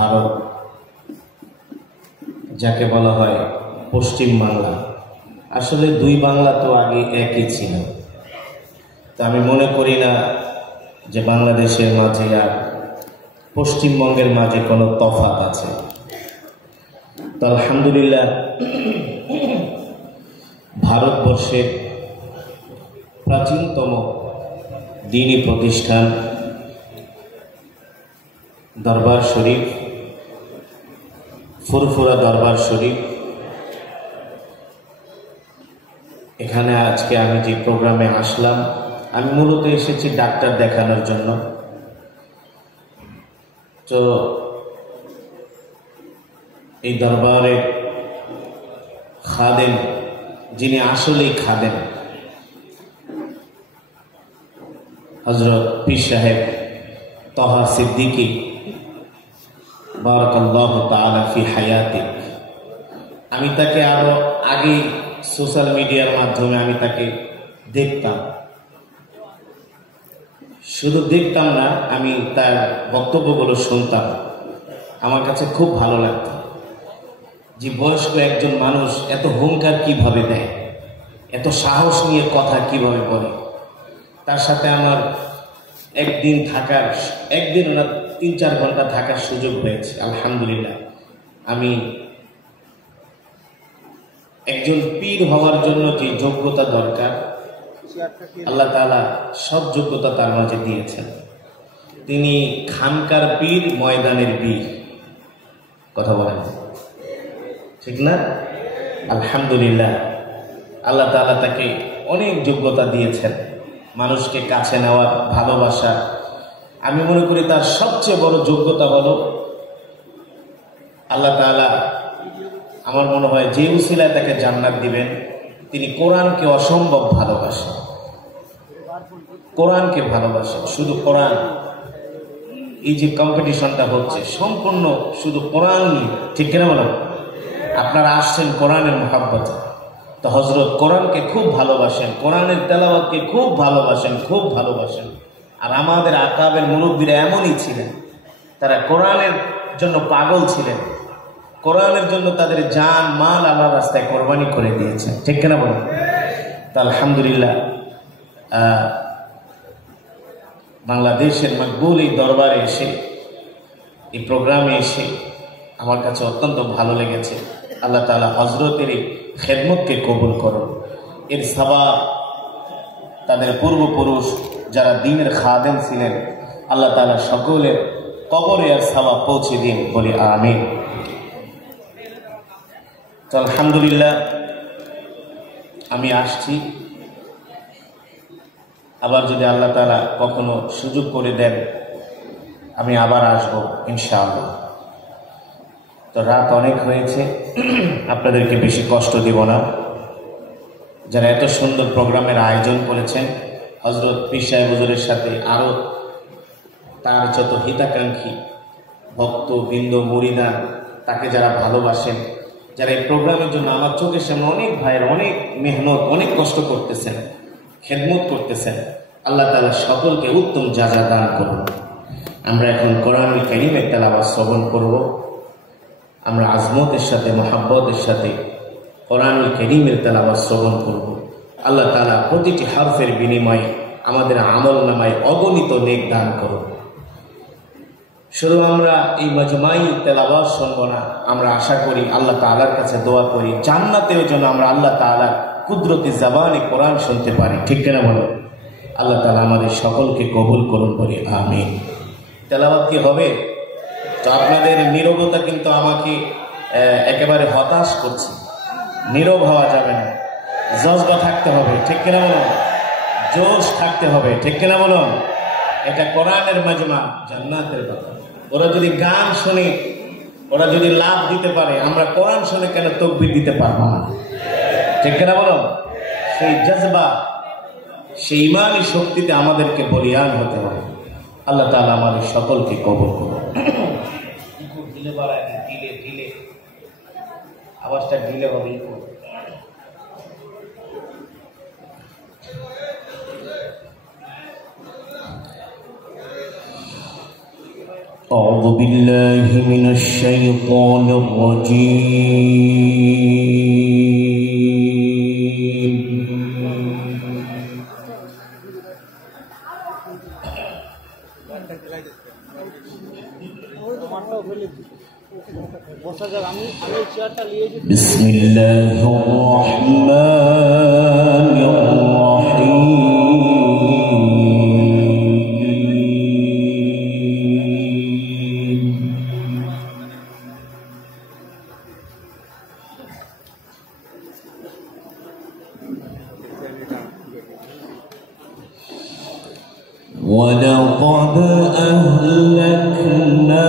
ভারত, যাকে বলা হয় পশ্চিম বাংলা। আসলে দুই বাংলা তো আগে একই ছিল। তা আমি মনে করি না যে বাংলাদেশের মাঝে আর পশ্চিমবঙ্গের মাঝে কোনো তফাৎ আছে। তো আলহামদুলিল্লাহ, ভারতবর্ষের প্রাচীনতম দ্বীনি প্রতিষ্ঠান দরবার শরীফ, ফুরফুরা দরবার শরীফ, এখানে আজকে আমি যে প্রোগ্রামে আসলাম, আমি মূলত এসেছি ডাক্তার দেখানোর জন্য। তো এই দরবারে খাদেম, যিনি আসলেই খাদেম, হযরত পীর সাহেব তহা সিদ্দিকী বারাকাল্লাহু তাআলা ফি হায়াতি। আমি তাকে আরো আগে সোশ্যাল মিডিয়ার মাধ্যমে আমি তাকে দেখতাম, শুধু দেখতাম না, আমি তার বক্তব্যগুলো শুনতাম। আমার কাছে খুব ভালো লাগতো যে বয়স্ক একজন মানুষ এত হুঙ্কার কিভাবে দেয়, এত সাহস নিয়ে কথা কিভাবে বলে। তার সাথে আমার একদিন না 3-4 ঘন্টা থাকার সুযোগ হয়েছে। আলহামদুলিল্লাহ, আমি একজন পীর হওয়ার জন্য যে যোগ্যতা দরকার, আল্লাহ তাআলা সব যোগ্যতা তার মাঝে দিয়েছেন। তিনি খানকার পীর, ময়দানের বীর। কথা বলেন ঠিক না? আলহামদুলিল্লাহ, আল্লাহ তাআলা তাকে অনেক যোগ্যতা দিয়েছেন, মানুষকে কাছে নেওয়ার ভালোবাসা। আমি মনে করি তার সবচেয়ে বড় যোগ্যতা হলো আল্লাহ তাআলা, আমার মনে হয় যে উসিলায় তাকে জান্নাত দিবেন, তিনি কোরআনকে অসম্ভব ভালোবাসেন। কোরআনকে ভালোবাসেন, শুধু কোরআন। এই যে কম্পিটিশনটা হচ্ছে সম্পূর্ণ শুধু কোরআন নিয়ে, ঠিক কিনা বলেন? আপনারা আসছেন কোরআনের মুহাব্বতে, তো হযরত কোরআনকে খুব ভালোবাসেন, কোরআনের তেলাওয়াতকে খুব ভালোবাসেন, খুব ভালোবাসেন। আর আমাদের আকাবের মুরব্বীরা এমনই ছিলেন, তারা কোরআনের জন্য পাগল ছিলেন, কোরআনের জন্য তাদের জান মাল আল্লাহর রাস্তায় কোরবানি করে দিয়েছেন, ঠিক কিনা বলেন? তা আলহামদুলিল্লাহ, বাংলাদেশের মকবুল এই দরবারে এসে, এই প্রোগ্রামে এসে আমার কাছে অত্যন্ত ভালো লেগেছে। আল্লাহ তাআলা হযরতের এই খেদমতকে কবুল করুন। এর সওয়াব তাদের পূর্বপুরুষ যারা দ্বীনের খাদেম ছিলেন, আল্লাহ তাআলা সকলের কবরে আর সওয়াব পৌঁছে দিন, বলি আমিন। তো আলহামদুলিল্লাহ, আমি আসছি, আবার যদি আল্লাহ তাআলা কখনো সুযোগ করে দেন আমি আবার আসবো ইনশাআল্লাহ। তো রাত অনেক হয়েছে, আপনাদেরকে বেশি কষ্ট দিব না। যারা এত সুন্দর প্রোগ্রামের আয়োজন করেছেন, হযরত পীর সাহেব হুজুরের সাথে আরো তার যত হিতাকাঙ্ক্ষী ভক্ত বৃন্দ, মুরিদান, তাকে যারা ভালোবাসেন, যারা এই প্রোগ্রামের জন্য আমার চোখের সামনে অনেক ভাইয়ের অনেক মেহনত, অনেক কষ্ট করতেছেন, খেদমত করতেছেন, আল্লাহ তাআলা সকলকে উত্তম জাযা দান করুন। আমরা এখন কোরআনুল কারীমের তেলাওয়াত শ্রবণ করব। আমরা আজমতের সাথে, মহাব্বতের সাথে কোরআনুল কারীমের তেলাওয়াত শ্রবণ করব। আল্লাহ তাআলা প্রতিটি হরফের বিনিময়ে আমাদের আমল নামায় অগণিত নেক দান করুন। শুধু আমরা এই মাজমাই তেলাওয়াত শুনব না, আমরা আশা করি, আল্লাহ তাআলার কাছে দোয়া করি, জান্নাতেও যেন আমরা আল্লাহ তাআলার কুদরতি জবানে কোরআন শুনতে পারি, ঠিক কিনা বলো? আল্লাহ তাআলা আমাদের সকলকে কবুল করুন, বলি আমিন। তেলাওয়াত কি হবে? তো আপনাদের নীরবতা কিন্তু আমাকে একেবারে হতাশ করছে। নীরব হওয়া যাবে না, জজবা থাকতে হবে, ঠিক কিনা বলুন? জোশ থাকতে হবে, ঠিক কিনা বলুন? এটা কোরআনের মাজমা, জান্নাতের কথা। ওরা যদি গান শুনে, ওরা যদি লাভ দিতে পারে, আমরা কোরআন শুনে কেন তাকবীর দিতে পারবো না? ঠিক কিনা বলুন? সেই জজবা, সেই ইমানি শক্তিতে আমাদেরকে বলিয়ান হতে হবে। আল্লাহ তাআলা আমাদের সকলকে কবুল করুন। ঢিলে বাড়ায়, ঢিলে ঢিলে আওয়াজটা ঢিলে হবে। أعوذ بالله من الشيطان الرجيم. بسم الله الرحمن الرحيم. ولقد أهلكنا